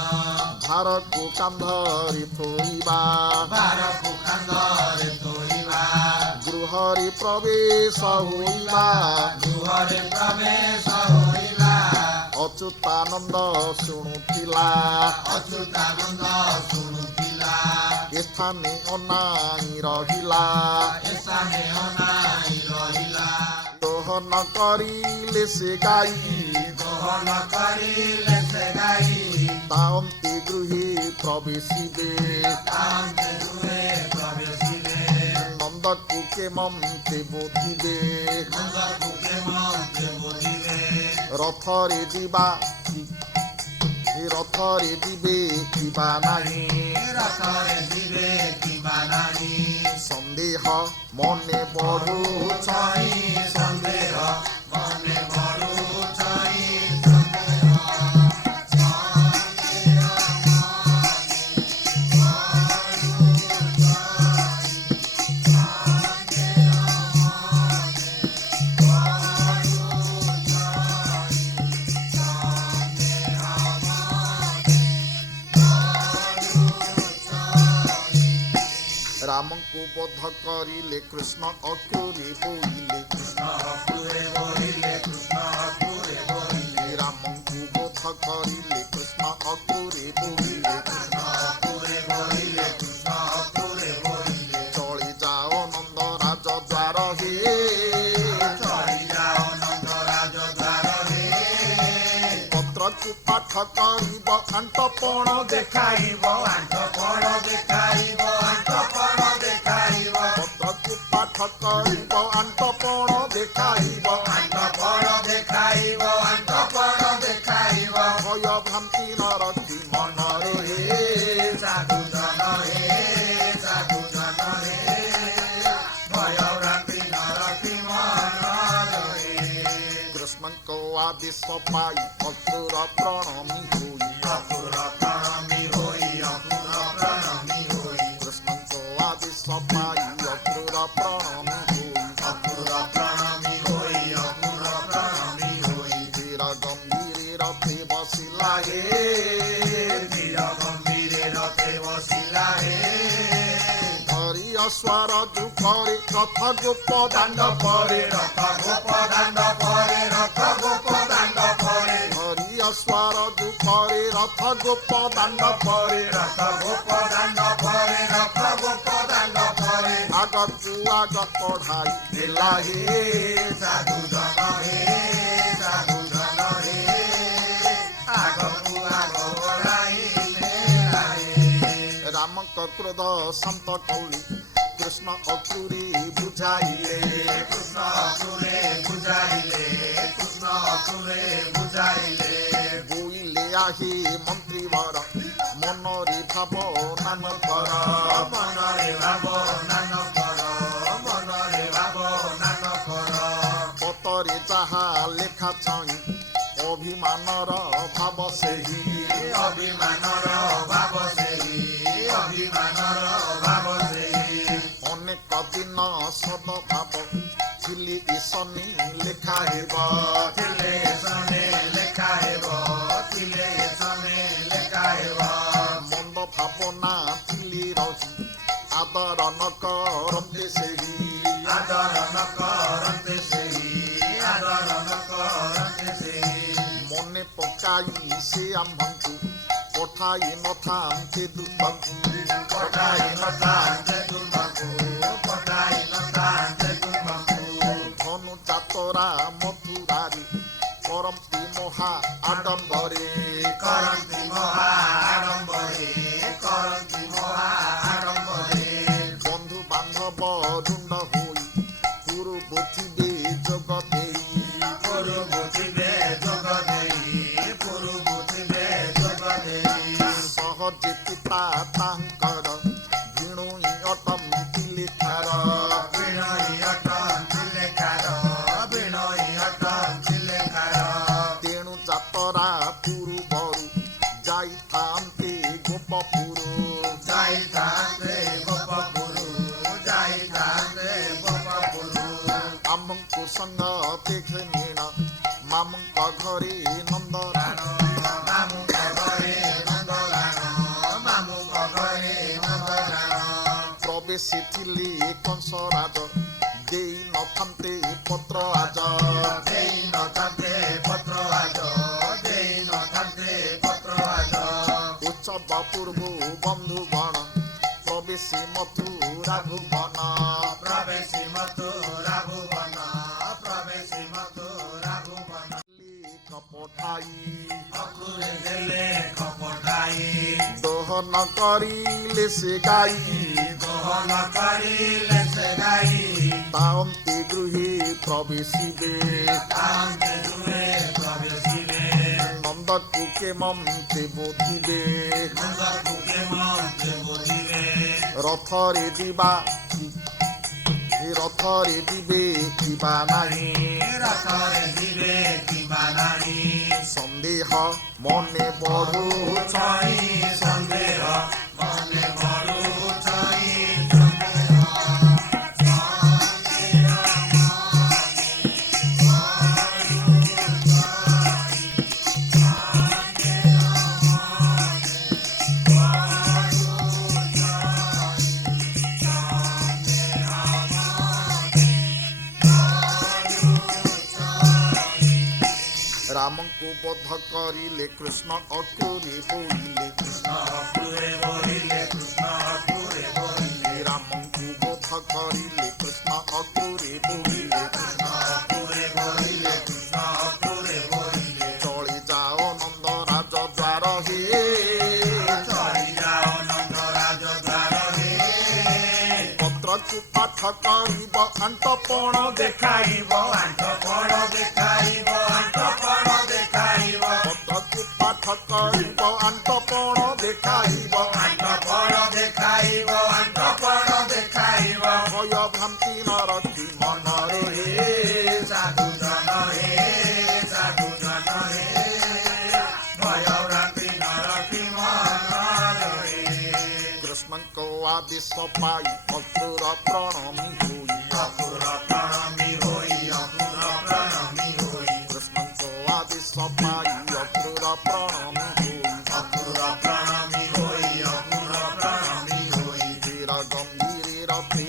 ଭାରକୁ କାନ୍ଧରି ଥୋଇବା ଭାରକୁ କାନ୍ଧରେ ଥୋଇବା ଗୃହରେ ପ୍ରବେଶ ହୋଇବା ଗୃହରେ ପ୍ରବେଶ ହୋଇବା ଅଚ୍ୟୁତାନନ୍ଦ ଶୁଣୁଥିଲା ଅଚ୍ୟୁତାନନ୍ଦ ଶୁଣୁଥିଲା ଏ ସ୍ଥାନେ ଅନାଇ ରହିଲା ଏସାନେ ଅନାଇ ରହିଲା ଦୋହନ କରିଲେ ସେ ଗାଈ ଦୋହନ କରିଲେ ସେ ଗାଈ ତାଅନ୍ତି ଗୃହେ ପ୍ରବେଶିବେ ତାନ୍ତେ ଦୁହେଁ ପ୍ରବେଶିଲେ ନନ୍ଦକୁ କେମନ୍ତେ ବୋଧିବେ ନନ୍ଦକୁ କେମନ୍ତେ ବୋଧିବେ ରଥରେ ଯିବା ରଥରେ ଯିବେ କିବା ନାହିଁ ରଥରେ ଯିବେ କିବା ନାହିଁ ସନ୍ଦେହ ମନେ ବଢୁଛଇ ସନ୍ଦେହ ମନେ ବଢୁଛଇ ରାମଙ୍କୁ ବଧ କରିଲେ କୃଷ୍ଣ ଅକ୍ରୁରେ ବୋଇଲେ କୃଷ୍ଣ ହକୁରେ ବୋଇଲେ କୃଷ୍ଣ ହକୁରେ ବୋଇଲେ ରାମଙ୍କୁ ବଧ କରିଲେ କୃଷ୍ଣ ଅକ୍ରୁରେ ବୋଇଲେ କୃଷ୍ଣ ହକୁରେ ବୋଇଲେ କୃଷ୍ଣ ହକୁରେ ବୋଇଲେ ଚଳି ଯାଅ ନନ୍ଦ ରାଜ ଦ୍ୱାର ହେ ଚଳି ଯାଅ ନନ୍ଦରାଜ ଦ୍ୱାରରେ ପତ୍ରକୁ ପାଠ କରିବ ଆଣ୍ଟପଣ ଦେଖାଇବ ଆଣ୍ଠ ପଣ ଦେଖାଇବ ଆଣ୍ଠ ପଣ ଦେଖାଇବ ପତ୍ରକୁ ପାଠ କରିବ ଆଣ୍ଟପଣ ଦେଖାଇବ ଆଣ୍ଠ ପଣ ଦେଖାଇବ ଆଣ୍ଠ ପଣ ଦେଖାଇବ ଭୟ ଭ୍ରାନ୍ତି ନ ରଖି ମନରେ ହେ ସାଧୁ ଜନ ହେ ସାଧୁ ଜନ ହେ ଭୟ ଭ୍ରାନ୍ତି ନ ରଖି ମନରେ କୃଷ୍ଣଙ୍କ ଆଦେଶ ପାଇ ଅକ୍ରୁର ପ୍ରଣମୀ ହୋଇ ଅସୁର ପ୍ରଣମୀ ହୋଇ ଅସୁର ପ୍ରଣମୀ ହୋଇ କୃଷ୍ଣଙ୍କ ଆଦେଶ ପାଇ ଅକ୍ରୁର ପ୍ରଣମୀ ହୋଇ ଅସୁର ପ୍ରଣମୀ ହୋଇ ଅସୁର ପ୍ରଣମୀ ହୋଇ ଧୀର ଗମ୍ଭୀରେ ରଥେ ବସିଲା ଲାଗେ ଧୀର ଗମ୍ଭୀରେ ରଥେ ବସିଲା ହେ ଧରି ଅଶ୍ୱାର ଯୁଗରେ ରଥ ଗୋପ ଦାଣ୍ଡ ପରେ ରଥ ଗୋପ ଦାଣ୍ଡ ପରେ ରଥ ଗୋପ ଦାଣ୍ଡ ପରେ ହରି ଅଶ୍ୱାର ଯୁଗରେ ରଥ ଗୋପ ଦାଣ୍ଡ ପରେ ରଥ ଗୋପ ଦାଣ୍ଡ ପରେ ରଥ ଗୋପ ଦାଣ୍ଡ ପରେ ଆଗକୁ ଆଗ କଢ଼ାଇ ହେଲା ହେ ସାଧୁ ଜନ ହେ ସାଧୁ ଜନ ହେ ଆଗକୁ ଆଗ ବଢ଼ାଇଲେ ରାମଙ୍କ କ୍ରୋଧ ଶାନ୍ତ କଲି କୃଷ୍ଣ ଅକ୍ରୁରେ ବୁଝାଇଲେ କୃଷ୍ଣ ଅସୁରେ ବୁଝାଇଲେ କୃଷ୍ଣ ଅସୁରେ ବୁଝାଇଲେ ବୋଇଲେ ଆହି ମନ୍ତ୍ରୀ ବର ମନରେ ଭାବ ନାନ କର ମନରେ ଭାବ ନାନ କର ମନରେ ଭାବ ନାନ କର ପତରେ ଯାହା ଲେଖା ଛଇଁ ଅଭିମାନର ଭାବ ସେହି ଅଭିମାନର ଭାବ ସେହି ଅଭିମାନର ଭାବ ସେହି ଅନେକ ଦିନ ସଦଭାବ ଥିଲି ଈଶନି ଲେଖା ହେବ ଥିଲେ ସନେ ଲେଖା ହେବ ଥିଲେ ସନେ ଲେଖା ହେବ ମନ୍ଦ ଭାବନା ଥିଲି ରହି ଆଦର ନ କରନ୍ତେ ସେହି ଆଦର ନ କରନ୍ତେ ସେହି ଆଦର ନ କରନ୍ତେ ସେହି ମନେ ପକାଇ ସେ ଆମ୍ଭଙ୍କୁ ପଠାଇ ନଥାନ୍ତେ ଦୂତଙ୍କୁ ପଠାଇ ନଥାନ୍ତେ ତୁମକୁ ପଠାଇ ନଥାନ୍ତେ ତୁମକୁ ଧନୁ ଯାତରା ମଥୁରାରେ କରନ୍ତି ମହା ଆଡମ୍ବରେ କରନ୍ତି ମହା ଆଡ଼ମ୍ବରେ କରନ୍ତି ମହା ଆଡ଼ମ୍ବରେ ବନ୍ଧୁ ବାନ୍ଧବ ରୁଣ୍ଡ ହୋଇ ପୂର୍ବ ଥିବେ ଯୋଗ ଦେଇ ପୂର୍ବୁ ଥିବେ ଯୋଗ ଦେଇ ପୂର୍ବୁ ଥିବେ ଯୋଗ ଦେଇ ସହଜେ ପିତା ତାଙ୍କର ଭିଣୋଇ ଅଟନ୍ତି ଲେଖାର ବିଣୋଇ ଅଟନ୍ତି ଲେଖାର ବିଣୋଇ ଅଟନ୍ତି ଲେଖାର ତେଣୁ ଯାତରା ପୂର୍ବରୁ ଯାଇଥାନ୍ତେ ଗୋପପୁର ଯାଇଥାନ୍ତେ ଗୋପପୁର ଯାଇଥାନ୍ତେ ଗୋପପୁର ଆମଙ୍କୁ ସଙ୍ଗ ଦେଖେ ନୀଣ ମାମୁଙ୍କ ଘରେ ନନ୍ଦରାଣ ମାମୁଙ୍କ ଘରେ ନନ୍ଦଲାଣ ମାମୁଙ୍କ ଘରେ ନନ୍ଦଲାଣ ପ୍ରବେଶିଥିଲେ କଂସରାଜ ଦେଇ ନଥାନ୍ତେ ପତ୍ର ଆଜ ଦେଇ ନଥାନ୍ତେ ପତ୍ର ଆଜ ଦେଇ ନଥାନ୍ତେ ପତ୍ର ଆଜ ଉତ୍ସବ ପୂର୍ବ ବନ୍ଧୁଗଣ ପ୍ରବେଶୀ ମଥୁରା ଭୁବନ ପ୍ରବେଶୀ ମଥୁରା ଭୁବନ ପ୍ରବେଶୀ ମଥୁରା ଭୁବନ ପଠାଇ ଅକ୍ରୁରେ ଦେଲେ କପଟାଇ ଦୋହନ କରିଲେ ସେ ଗାଈ ଦୋହନ କରିଲେ ସେ ଗାଈ ତାନ୍ତି ଗୃହେ ପ୍ରବେଶିବେ ତାନ୍ତେ ଦୁରେ ପ୍ରବେଶିବେ ନନ୍ଦକୁ କେମନ୍ତେ ବୋଧିବେ ନନ୍ଦକୁ କେମନ୍ତେ ବୋଧିବେ ରଥରେ ଯିବା ରଥରେ ଯିବେ କିବା ନାହିଁ ରଥରେ ଯିବେ କିବା ନାହିଁ ସନ୍ଦେହ ମନେ ବଢୁଛଇ ସନ୍ଦେହ ମନେ ବଢୁଛଇ ରାମଙ୍କୁ ବଧ କରିଲେ କୃଷ୍ଣ ଅକ୍ରୁରେ ବୋଇଲେ କୃଷ୍ଣ ଅକ୍ରୁରେ ବୋଇଲେ କୃଷ୍ଣ ଅକ୍ରୁରେ ବୋଇଲେ ରାମଙ୍କୁ ବଧ କରିଲେ କୃଷ୍ଣ ଅକ୍ରୁରେ ବୋଇଲେ କୃଷ୍ଣ ଅକ୍ରୁରେ ବୋଇଲେ କୃଷ୍ଣ ଅକ୍ରୁରେ ବୋଇଲେ ଚଳି ଯାଅ ନନ୍ଦରାଜ ଦ୍ୱାର ହେ ଚଳି ଯାଅ ନନ୍ଦରାଜ ଦ୍ୱାର ହେ ପତ୍ରକୁ ପାଠ କରିବ ଆଣ୍ଟପଣ ଦେଖାଇବ ଆଣ୍ଠପଣ ଦେଖାଇବ ଆଣ୍ଠପଣ ଦେଖାଇବ ପତ୍ରକୁ ପାଠ କରିବ ଆଣ୍ଟପଣ ଦେଖାଇବ ଆଣ୍ଠପଣ ଦେଖାଇବ ଆଣ୍ଠପଣ ଦେଖାଇବ ଭୟ ଭ୍ରାନ୍ତି ନ ରଖି ମନରେ ହେ ସାଧୁ ଜନ ହେ ସାଧୁ ଜନ ହେ ଭୟ ଭ୍ରାନ୍ତି ନ ରଖି ମନରେ କୃଷ୍ଣଙ୍କ ଆଦେଶ ପାଇ ଅକ୍ରୁର ପ୍ରଣମୀ ହୋଇ ଅକ୍ରୁର ପ୍ରଣମୀ ହୋଇ ଅକ୍ରୁର ପ୍ରଣମୀ ହୋଇ କୃଷ୍ଣଙ୍କ ଆଦେଶ ପାଇ ଅକ୍ରୁର ପ୍ରଣମୀ ହୋଇ ଅକ୍ରୁର ପ୍ରଣମୀ ହୋଇ ଅକ୍ରୁର ପ୍ରଣମୀ ହୋଇ ଧୀର ଗମ୍ଭୀର ରଥେ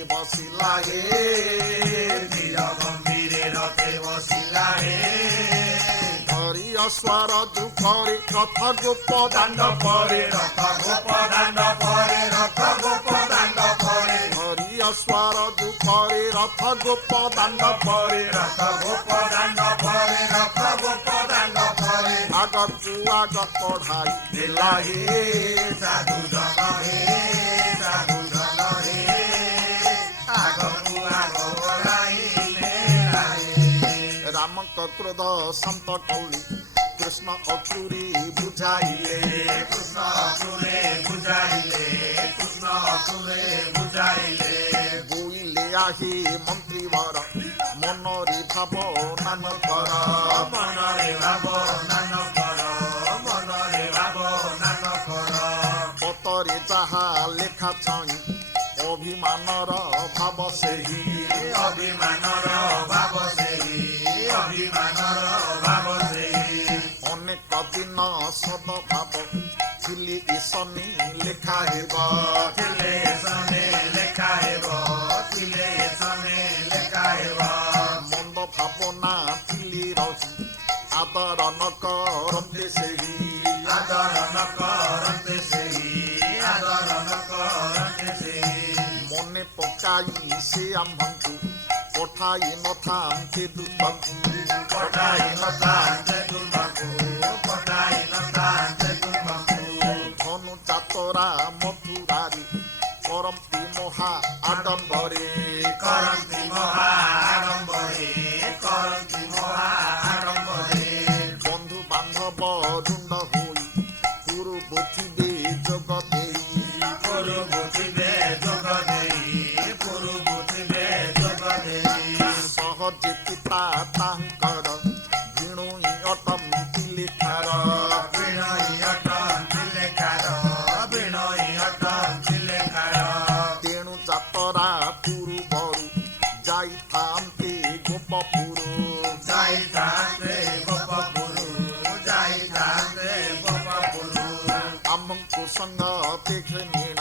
ଅଶ୍ୱାର ଦୁଃଖରେ ରଥ ଗୋପ ଦାଣ୍ଡ ପରେ ରଥ ଗୋପ ଦାଣ୍ଡ ପରେ ରଥ ଗୋପ ଦାଣ୍ଡ ପରେ ହରି ଅଶ୍ୱାର ଦୁଃଖରେ ରଥ ଗୋପ ଦାଣ୍ଡ ପରେ ରଥ ଗୋପ ଦାଣ୍ଡ ପରେ ରଥ ଗୋପ ଦାଣ୍ଡ ପରେ ଆଗକୁ ଆଗ କଢ଼ାଇ ଦେଲା ହେ ସାଧୁ ଜନ ହେ ସାଧୁ ଜନ ହେ ଆଗକୁ ଆଗ ବଢ଼ାଇଲେ ରାମଙ୍କ କ୍ରୋଧ ଶାନ୍ତ କଲି କୃଷ୍ଣ ଅକ୍ରୁରି ବୁଝାଇଲେ କୃଷ୍ଣ ଅସୁରେ ବୁଝାଇଲେ କୃଷ୍ଣ ଅସୁରେ ବୁଝାଇଲେ ବୋଇଲେ ଆହି ମନ୍ତ୍ରୀ ବର ମନରେ ଭାବ ନାନ କର ମନରେ ଭାବ ନାନ କର ମନରେ ଭାବ ନାନ କର ପତରେ ଯାହା ଲେଖା ଛଇଁ ଅଭିମାନର ଭାବ ସେହି ଅଭିମାନର ଭାବ ସେହି ଅଭିମାନର ଭାବ ସେହି ଅନେକ ଦିନ ସଦଭାବ ଥିଲି ଈଶନି ଲେଖା ହେବ ଥିଲେ ସନେ ଲେଖା ହେବ ଥିଲେ ସନେ ଲେଖା ହେବ ମନ୍ଦ ଭାବନା ଥିଲି ରହି ଆଦର ନ କରନ୍ତି ସେହି ଆଦର ନ କରନ୍ତି ସେହି ଆଦର ନ କରନ୍ତି ସେହି ମନେ ପକାଇ ସେ ଆମ୍ଭଙ୍କୁ ପଠାଇ ନଥାନ୍ତି ଦୂତକୁ ପଠାଇ ନଥାନ୍ତେ ତୁମକୁ ପଠାଇ ନଥାନ୍ତେ ତୁମକୁ ଧନୁ ଯାତରା ମଥୁରାରେ କରନ୍ତି ମହା ଆଡମ୍ବରେ କରନ୍ତି ମହା ଆଡ଼ମ୍ବରେ କରନ୍ତି ମହା ଆଡ଼ମ୍ବରେ ବନ୍ଧୁ ବାନ୍ଧବ ରୁଣ୍ଡ ହୋଇ ପୂର୍ବ ଥିବେ ଯୋଗ ଦେଇ ପୂର୍ବଥିବେ ଯୋଗ ଦେଇ ପୂର୍ବଥିବେ ଯୋଗ ଦେଇ ସହଜେ ପିତା ତାଙ୍କର ଭିଣୋଇ ଅଟନ୍ତି ଲେଖାର ବିଣଇ ଅଟନ୍ତି ଲେଖାର ବିଣଇ ଅଟନ୍ତି ଲେଖାର ତେଣୁ ଯାତରା ପୂର୍ବରୁ ଯାଇଥାନ୍ତି ଗୋପପୁର ଯାଇଥାନ୍ତେ ଗୋପପୁର ଯାଇଥାନ୍ତେ ଗୋପପୁର ଆମଙ୍କୁ ସଙ୍ଗ ଦେଖେ ନୀଣ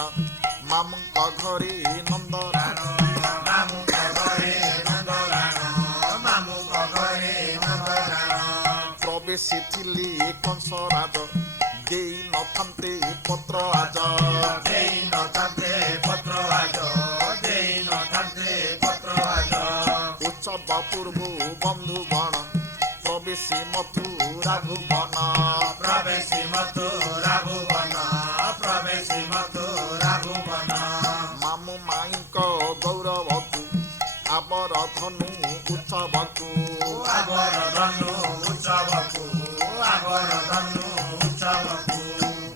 ମାମୁଙ୍କ ଘରେ ନନ୍ଦରାଣ ମାମୁଙ୍କ ଘରେ ନନ୍ଦରାଣ ମାମୁଙ୍କ ଘରେ ନନ୍ଦରାଣ ପ୍ରବେଶିଥିଲି କଂସରାଜ ଦେଇ ନଥାନ୍ତେ ପତ୍ର ଆଜ ଦେଇ ନଥାନ୍ତେ ପତ୍ର ଆଜ ଦେଇ ନଥାନ୍ତେ ପତ୍ର ଆଜ ଉତ୍ସବ ପୂର୍ବ ବନ୍ଧୁଗଣ ପ୍ରବେଶୀ ମଥୁରା ଭୁବନ ପ୍ରବେଶୀ ମଥୁରା ଭୁବନ ପ୍ରବେଶୀ ମଥୁରା ଭୁବନ ମାମୁ ମାଇଙ୍କ ଗୌରବକୁ ଆବର ଧନୁ ଉତ୍ସବକୁ ଆବର ଧନୁ ଉତ୍ସବକୁ ଆବର ଧନୁ ଉତ୍ସବକୁ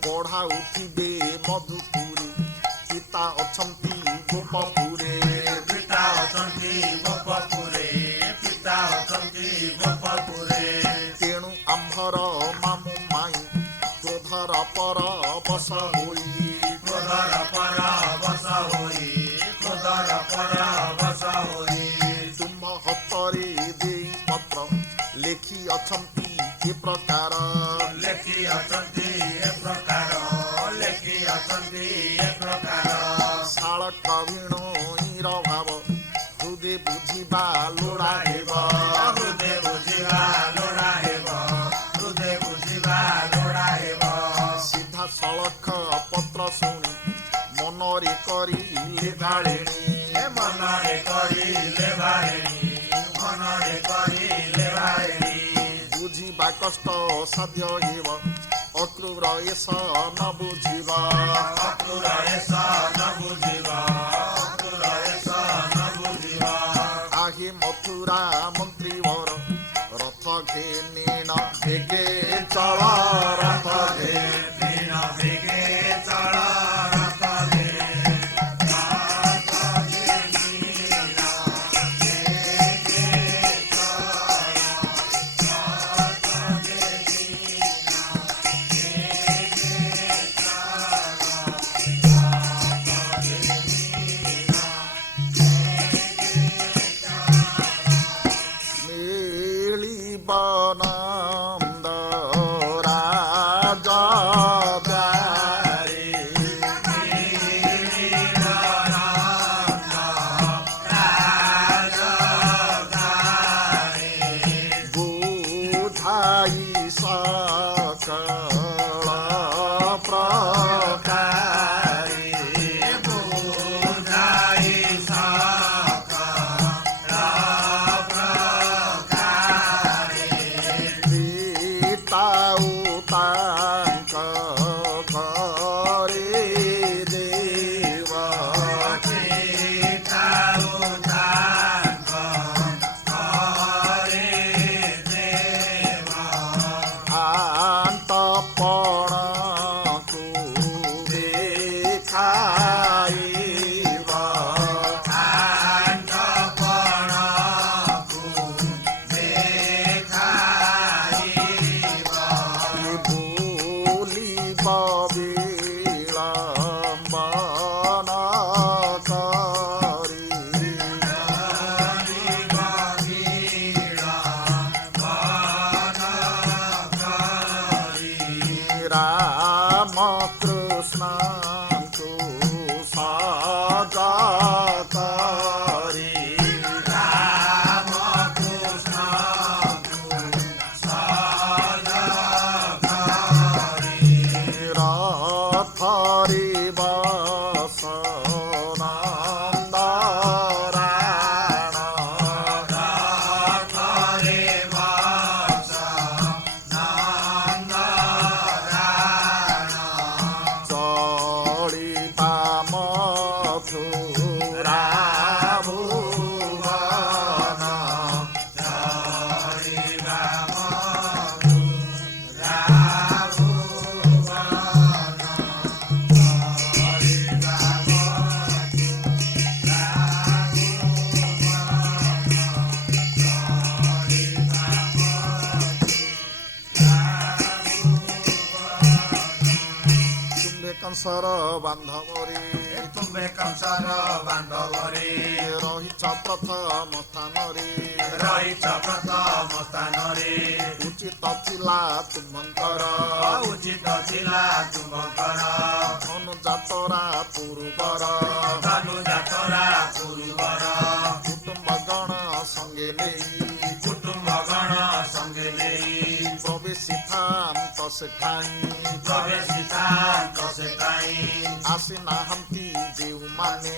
ବଢ଼ାଉଥିବେ ମଧୁପୁରୀ ପିତା ଅଛନ୍ତି ଗୋପପୁରେ ପିତା ଅଛନ୍ତି ଗୋପପୁରେ ପିତା ଅଛନ୍ତି ଗୋପପୁରେ ତେଣୁ ଆମ୍ଭର ମାମୁ ମାଇଁ କ୍ରୋଧର ପର ବସ ହୋଇ କ୍ରୋଧର ପର ବସ ହୋଇ କ୍ରୋଧର ପର ବସ ହୋଇ ତୁମ୍ଭ ହସ୍ତରେ ଦେଇ ପତ୍ର ଲେଖି ଅଛନ୍ତି ଏ ପ୍ରକାର ଲେଖି ଅଛନ୍ତି ଏ ପ୍ରକାର ଲେଖି ଅଛନ୍ତି ଏ ପ୍ରକାର ଶାଳ କଭିଣୀର ଭାବ ହୃଦେ ବୁଝିବା ଲୋଡ଼ା ହେବ ହୃଦେ ବୁଝିବା ଲୋଡ଼ା ହେବ ହୃଦେ ବୁଝିବା ଲୋଡ଼ା ହେବ ସିଧା ସଳଖ ପତ୍ର ଶୁଣି ମନରେ କରିଲେ ଭାଳିଣୀ ମନରେ କରିଲେ ବାରେଣୀ ମନରେ କରିଲେ ବାରେଣୀ ବୁଝିବା କଷ୍ଟ ସାଧ୍ୟ ହେବ ଅକ୍ରୂର ଏସ ନ ବୁଝିବ ଅକ୍ରୂର ଏସ ନ ବୁଝିବ ଅକ୍ରୂର ଏସ ନ ବୁଝିବ ଆହି ମଥୁରା ମନ୍ତ୍ରୀ ବର ରଥ ଘେନିଣ ବେଗେ ଚଳ ରଥ ଘେ ଦିନ ବେগে ଚଳ ରଥ ଦେ ରଥ ଦେ ଦିନ ବେগে ଚଳ ରଥ ଦେ ଦିନ ବେগে ମିଳିବ ନନ୍ଦ ରାଜ ଗାରେ ବୁଝାଇ କଂସର ବାନ୍ଧବରେ ତୁମେ କଂସର ବାନ୍ଧବରେ ରହିଛ ପ୍ରଥମ ସ୍ଥାନରେ ରହିଛ ପ୍ରଥମ ସ୍ଥାନରେ ଉଚିତ ଥିଲା ତୁମଙ୍କର ଉଚିତ ଥିଲା ତୁମଙ୍କର ଅନୁଯାତରା ପୂର୍ବର ଧନୁଯାତରା ପୂର୍ବର କୁଟୁମ୍ବଗଣ ସଙ୍ଗେ ନେଇ କୁଟୁମ୍ବଗଣ ସଙ୍ଗେ ନେଇ ପ୍ରବେଶିଥାନ୍ତ ସେଠାଇଁ ପ୍ରବେଶିଥାନ୍ତ ସେଠାଇଁ ଆସିନାହାନ୍ତି ଯେଉଁମାନେ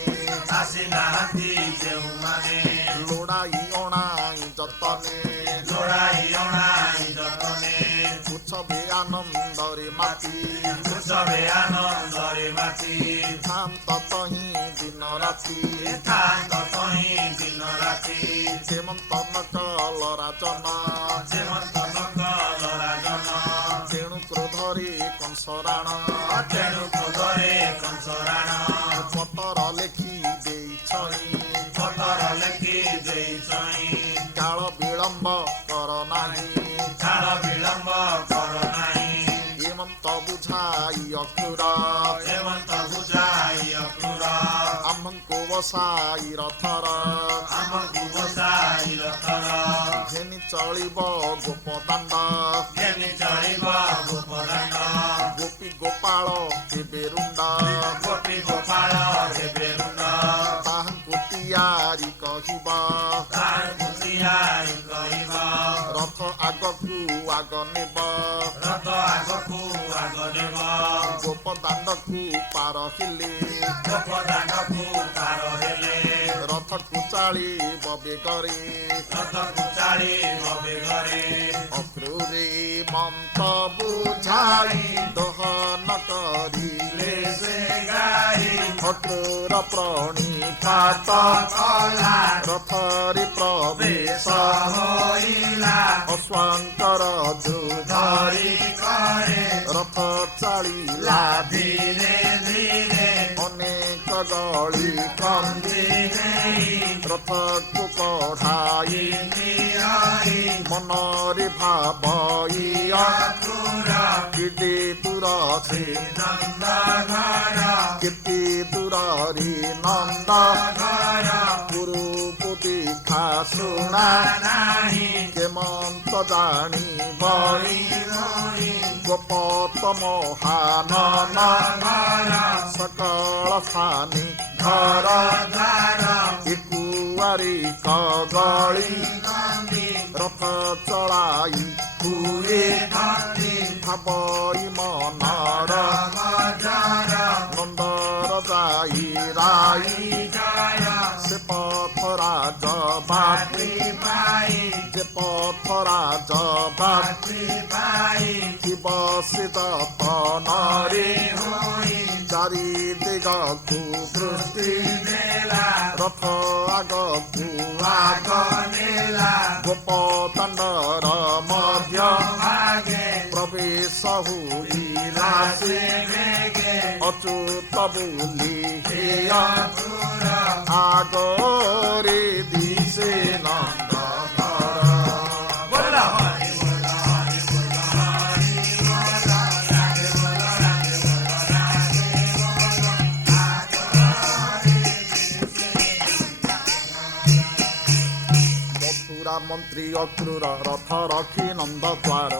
ଆସିନାହାନ୍ତି ଯେଉଁମାନେ ଲୋଡ଼ାଇ ଅଣାଇ ଯତନେ ଲୋଡ଼ାଇ ଅଣାଇ ଯତନେ ଉତ୍ସବେ ଆନନ୍ଦରେ ମାତି ଉତ୍ସବେ ଆନନ୍ଦରେ ମାତି ଥାନ୍ତ ତହିଁ ଦିନ ରାତି ଥାନ୍ତ ତହିଁ ଦିନ ରାତି ସେମନ୍ତ ନକଲ ରାଜନ ଯେମନ୍ତ ନକଲ ରାଜନ ତେଣୁ କ୍ରୋଧରେ କଂସରାଣ ତେଣୁ କ୍ରୋଧରେ କଂସରାଣ ପତର ଲେଖି ଦେଇଛଇ ପତର ଲେଖି ଦେଇଛଇଁ କାଳ ବିଳମ୍ବ କର ନାହିଁ କାଳ ବିଳମ୍ବ କର ନାହିଁ ଏମନ୍ତ ବୁଝାଇ ଅକ୍ରୁର ହେମନ୍ତ ବୁଝାଇ ଅକ୍ରୁର ଆମଙ୍କୁ ବସାଇ ରଥର ଆମକୁ ବସାଇ ରଥର ଘେନି ଚଳିବ ଗୋପଦାଣ୍ଡ ଯେନି ଚଳିବ ଗୋପଦାଣ୍ଡ ଗୋପୀ ଗୋପାଳ କେବେ ରୁଣ୍ଡ ଗୋପୀ ଗୋପାଳ ହେବେ ରୁଣ୍ଡ ତାହାଙ୍କୁ ତିଆରି କହିବ ତାହାକୁ ତିଆରି କହିବ ରଥ ଆଗକୁ ଆଗ ନେବ ରଥ ଆଗକୁ ଆଗ ନେବ ଗୋପଦାଣ୍ଡକୁ ପାର ହେଲେ ଗୋପଦାଣ୍ଡକୁ ପାର ହେଲେ ରଥକୁ ଚାଳିବ ବେଗରେ ରଥକୁ ଚାଳିବ ବେଗରେ ଅକ୍ରୁରେ ମନ୍ତ ବୁଝାଇ ଦହନ କରିଲେ ସେ ଗାଈ ଅକ୍ରୁର ପ୍ରଣିପାତ କଲା ରଥରେ ପ୍ରବେଶ ହୋଇଲା ଅଶ୍ୱାଙ୍କର ଯୁଦ୍ଧ ଧରି କରେ ରଥ ଚାଳିଲା ଧୀରେ ଧୀରେ ଅନେକ ଗଳି କନ୍ଦି ରଥକୁ କଢାଇ ମନରେ ଭାବଇଆ କେତେ ଦୂର ସେ କେତେ ଦୂରରେ ନନ୍ଦ ପୂର୍ବକୁ ଦେଖା ଶୁଣା କେମନ୍ତ ଜାଣିବ ଗୋପତ ମହାନନ ସକଳ ସ୍ଥାନେ ଘର ଏକୁଆରି କଗଳି ରଥ ଚଳାଇ ହୁଏ ଭାବଇ ମନର ନନ୍ଦର ଯାଇ ରାଇ ସେ ପଥ ରାଜ ବାଟି ଯେ ପଥ ରାଜ ବାଟି ଥିବ ସେ ଯତନରେ ଚାରି ଦିଗକୁ ଦୃଷ୍ଟି ରଥ ଆଗକୁ ଆଗ ଗୋପଦାଣ୍ଡର ମଧ୍ୟ ପ୍ରବେଶ ହୋଇଲା ସେ ଅଚ୍ୟୁତ ବୋଲି ହେୟ ଆଗରେ ଦିଶେ ନନ୍ଦ ଘର ମଥୁରା ମନ୍ତ୍ରୀ ଅକ୍ରୁର ରଥ ରଖି ନନ୍ଦ ଦ୍ୱାର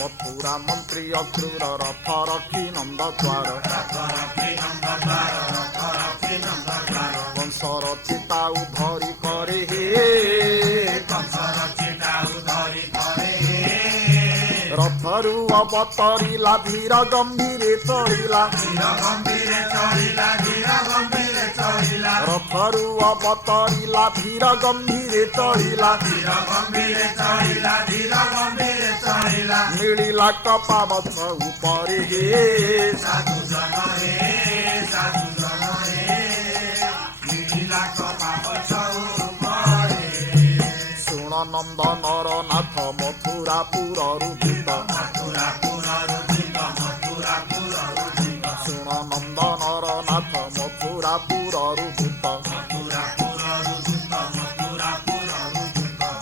ମଥୁରା ମନ୍ତ୍ରୀ ଅକ୍ରୁର ରଥ ରଖି ନନ୍ଦ ଦ୍ୱାର କଂସର ଚିତାଉ ଧରି କରେ ହେ ରଥରୁ ଅବତରିଲା ଧୀର ଗମ୍ଭୀରେ ଚଳିଲା ରଥରୁ ଅବତରିଲା ଧୀର ଗମ୍ଭୀରେ ଚଳିଲା ମିଳିଲା କପାବଛ ଉପରେ ହେ ଶୁଣ ନନ୍ଦନର ନାଥ ମଥୁରାପୁରରୁ ଦୂତ ଶୁଣ ନନ୍ଦନର ନାଥ ମଥୁରାପୁରରୁ ଦୂତ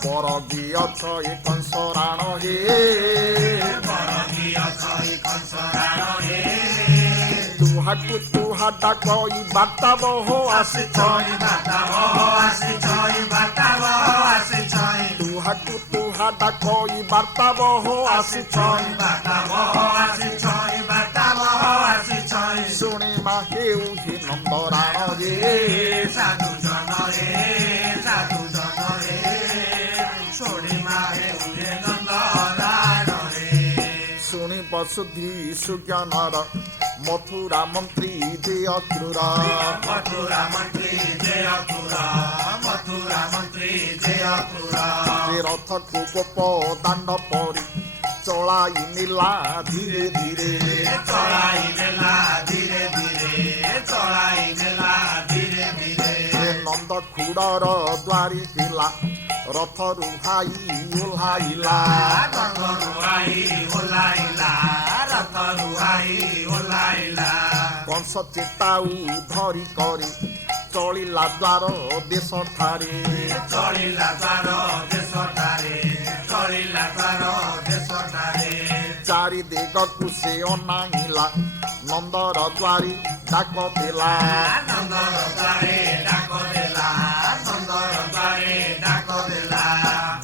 ପରଗି ଅଛ ଏ କଂସରାଣ ହେ ଅଛଇ କଂସରାଣରେ ତୁହାକୁ ତୁହା ଡାକଇ ବାର୍ତ୍ତା ବହ ଆସିଛଇ ତୁହାକୁ ତୁହା ଡାକଇ ବାର୍ତ୍ତା ବହ ଆସିଛଇ ଶୁଣିମା ହେଉ ହି ନନ୍ଦରାଣରେ ସାଧୁ ଜନରେ ଶୁଣିମା ହେଉରେ ନନ୍ଦରାଣରେ ଶୁଣି ବସୁଧି ସୁଜ୍ଞାନର ମଥୁରା ମନ୍ତ୍ରୀ ଯେ ଅକ୍ରୂର ମଥୁରା ମନ୍ତ୍ରୀ ଜୟ କ୍ରୂର ସେ ରଥକୁ ଗୋପ ଦାଣ୍ଡ ପରି ଚଳାଇ ନେଲା ଧୀରେ ଧୀରେ ଚଳାଇ ନେଲା ଧୀରେ ସେ ନନ୍ଦ ଖୁଡ଼ର ଦ୍ୱାରି ହେଲା ରଥରୁ ଭାଇ ଓହ୍ଲାଇଲା କଂସ ଚେତାଉ ଧରି କରି ଚଳିଲା ଦ୍ୱାର ଦେଶ ଠାରେ ଚାରି ଦିଗକୁ ସେ ଅନାଇଲା ନନ୍ଦର ଦ୍ୱାରି ଡାକ ଦେଲା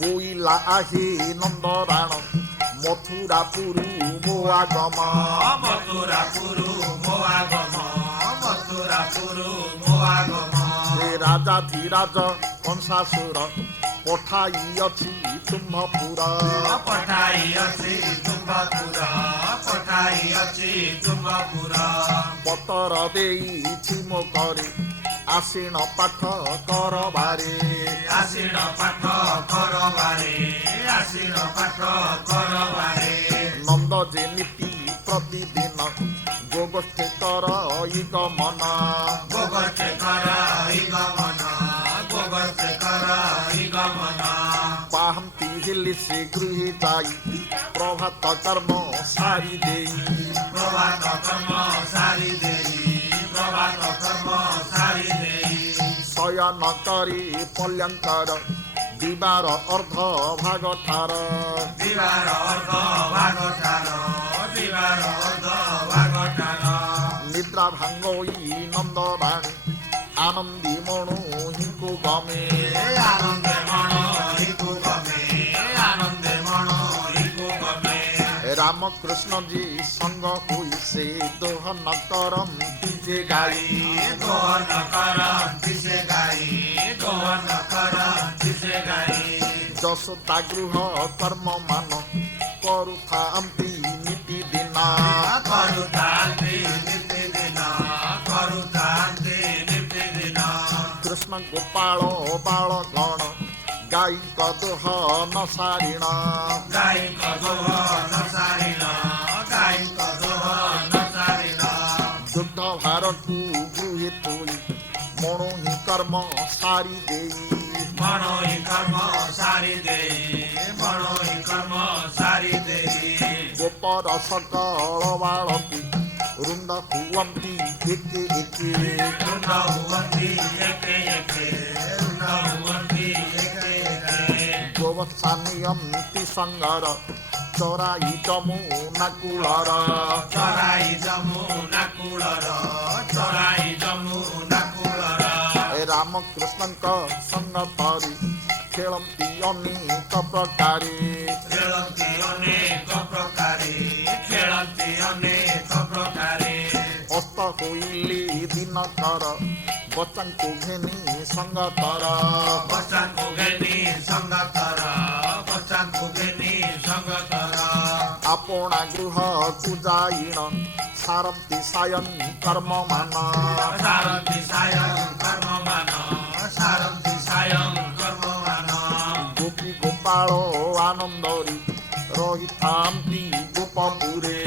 ବୋଇଲା ଆହି ନନ୍ଦରାଣ ମଥୁରାପୁରୁ ମୋ ଆଗମ ସେ ରାଜା ଧୀରାଜ କଂସାସୁର ପଠାଇଅଛି ତୁମ୍ଭପୁର ପତର ଦେଇଛି ମୋ କରି ଆସୀନ ପାଠ କରବାରେ ନନ୍ଦ ଯେମିତି ପ୍ରତିଦିନ ଗୋଗୋଷ୍ଠୀ କର ଗମନ ପାହାନ୍ତି ହେଲେ ସେ ଗୃହେ ଯାଇ ପ୍ରଭାତ କର୍ମ ସାରି ଦେଇ ଶୟନ କରି ପଲ୍ୟଙ୍କର ଦିବାର ଅର୍ଦ୍ଧ ଭାଗ ଠାର ନିଦ୍ରା ଭାଙ୍ଗଇ ନନ୍ଦରାଣୀ ଆନନ୍ଦୀ ମଣୁ ହିଙ୍କୁ ଗମେ ରାମକୃଷ୍ଣ ଜି ସଙ୍ଗ ହୋଇ ସେ ଦୋହନ କରନ୍ତି ଯେ ଗାଈ ଯଶୋଦା ଗୃହ କର୍ମ ମାନ କରୁଥାନ୍ତି ନିତି ଦିନ କୃଷ୍ଣ ଗୋପାଳ ବାଳ ଗଣ ଗାଈଙ୍କ ଦୋହ ନ ସାରିଣ ଦୁଗ୍ଧ ଭାରକୁ ଗୃହେ ତୋଳି ମଣୁ ହିଁ କର୍ମ ସାରି ଦେଇ ଗୋପର ସକଳ ବାଳକୁ ରୁଣ୍ଡ ହୁଅନ୍ତି ଏକେ ଏକେ ଗୋବତ୍ସା ନିୟନ୍ତି ସଙ୍ଗର ଚରାଇ ଯମୁନା କୂଳର ରାମକୃଷ୍ଣଙ୍କ ସଙ୍ଗ ପରି ଖେଳନ୍ତି ଅନେକ ପ୍ରକାରେ ଅସ୍ତ ହୋଇଲି ଦିନକର ବଚାଙ୍କୁ ଘେନି ସଙ୍ଗ କର ଆପଣା ଗୃହକୁ ଯାଇଣ ସାରନ୍ତି ସାୟଂ କର୍ମ ମାନ ଗୋପୀ ଗୋପାଳ ଆନନ୍ଦରେ ରହିଥାନ୍ତି ଗୋପପୁରେ